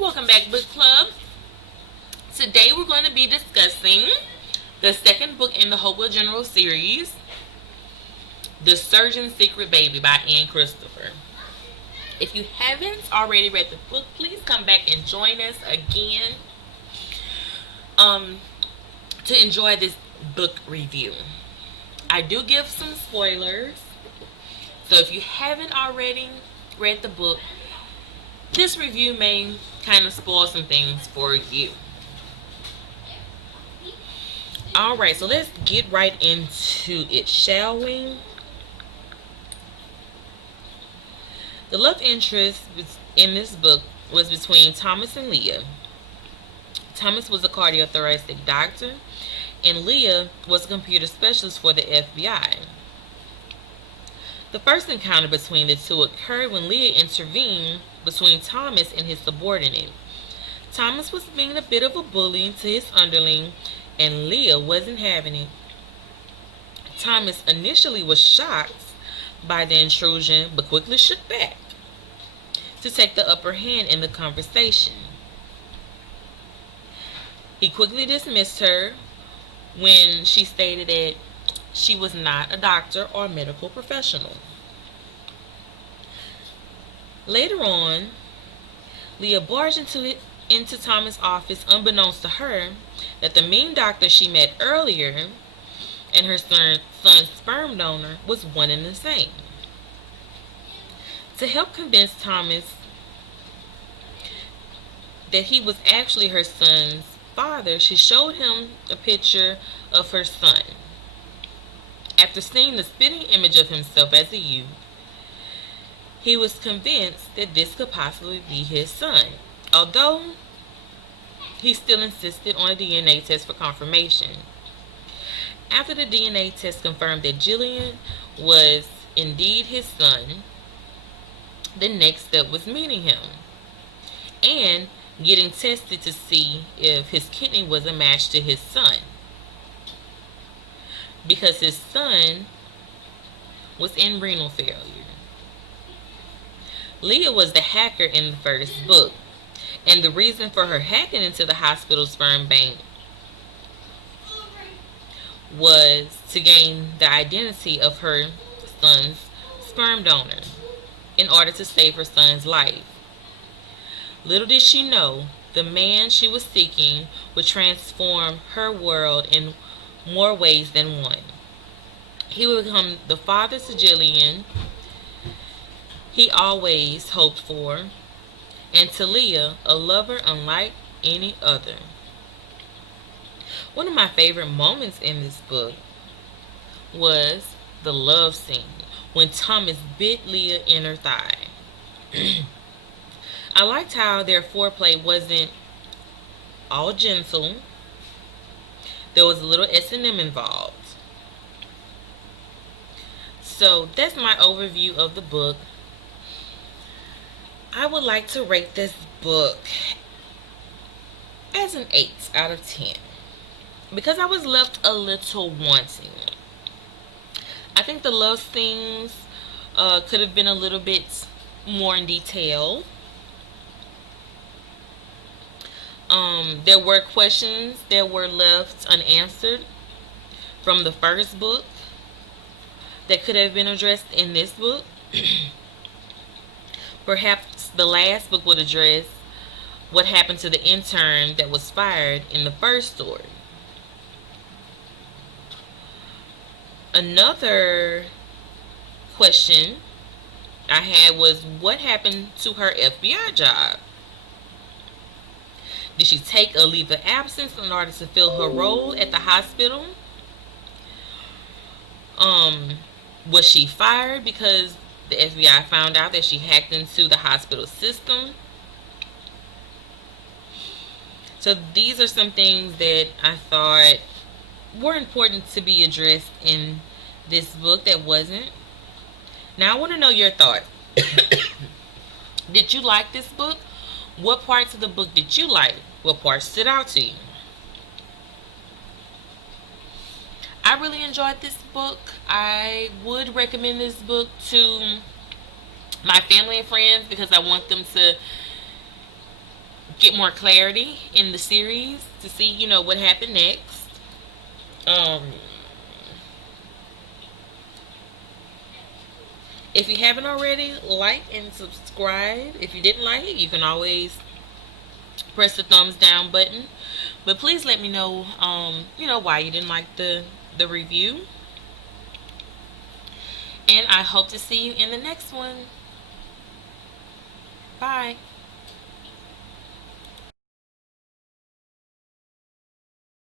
Welcome back, book club. Today we're going to be discussing the second book in the Hopewell General series, The Surgeon's Secret Baby by Anne Christopher. If you haven't already read the book, please come back and join us again to enjoy this book review. I do give some spoilers, so if you haven't already read the book, this review may kind of spoil some things for you. Alright, so let's get right into it, shall we? The love interest in this book was between Thomas and Leah. Thomas was a cardiothoracic doctor, and Leah was a computer specialist for the FBI. The first encounter between the two occurred when Leah intervened between Thomas and his subordinate. Thomas was being a bit of a bully to his underling, and Leah wasn't having it. Thomas initially was shocked by the intrusion, but quickly shook back to take the upper hand in the conversation. He quickly dismissed her when she stated that she was not a doctor or medical professional. Later on, Leah barged into Thomas' office unbeknownst to her that the mean doctor she met earlier and her son's sperm donor was one and the same. To help convince Thomas that he was actually her son's father, she showed him a picture of her son. After seeing the spitting image of himself as a youth, he was convinced that this could possibly be his son, although he still insisted on a DNA test for confirmation. After the DNA test confirmed that Jillian was indeed his son, the next step was meeting him and getting tested to see if his kidney was a match to his son, because his son was in renal failure. Leah was the hacker in the first book, and the reason for her hacking into the hospital sperm bank was to gain the identity of her son's sperm donor in order to save her son's life. Little did she know, the man she was seeking would transform her world in more ways than one. He would become the father to Jillian he always hoped for, and to Leah, a lover unlike any other. One of my favorite moments in this book was the love scene when Thomas bit Leah in her thigh. I liked how their foreplay wasn't all gentle. There was a little S&M involved. So that's my overview of the book. I would like to rate this book as an 8 out of 10 because I was left a little wanting. I think the love scenes could have been a little bit more in detail. There were questions that were left unanswered from the first book that could have been addressed in this book. Perhaps the last book would address what happened to the intern that was fired in the first story. Another question I had was, what happened to her FBI job? Did she take a leave of absence in order to fill her role at the hospital? Was she fired because the FBI found out that she hacked into the hospital system? So these are some things that I thought were important to be addressed in this book that wasn't. Now I want to know your thoughts. Did you like this book? What parts of the book did you like? What parts stood out to you? I really enjoyed this book. I would recommend this book to my family and friends because I want them get more clarity in the series to see, what happened next. Um, if you haven't already, like and subscribe. If you didn't like it, you can always press the thumbs down button. But please let me know, why you didn't like the review. And I hope to see you in the next one. Bye.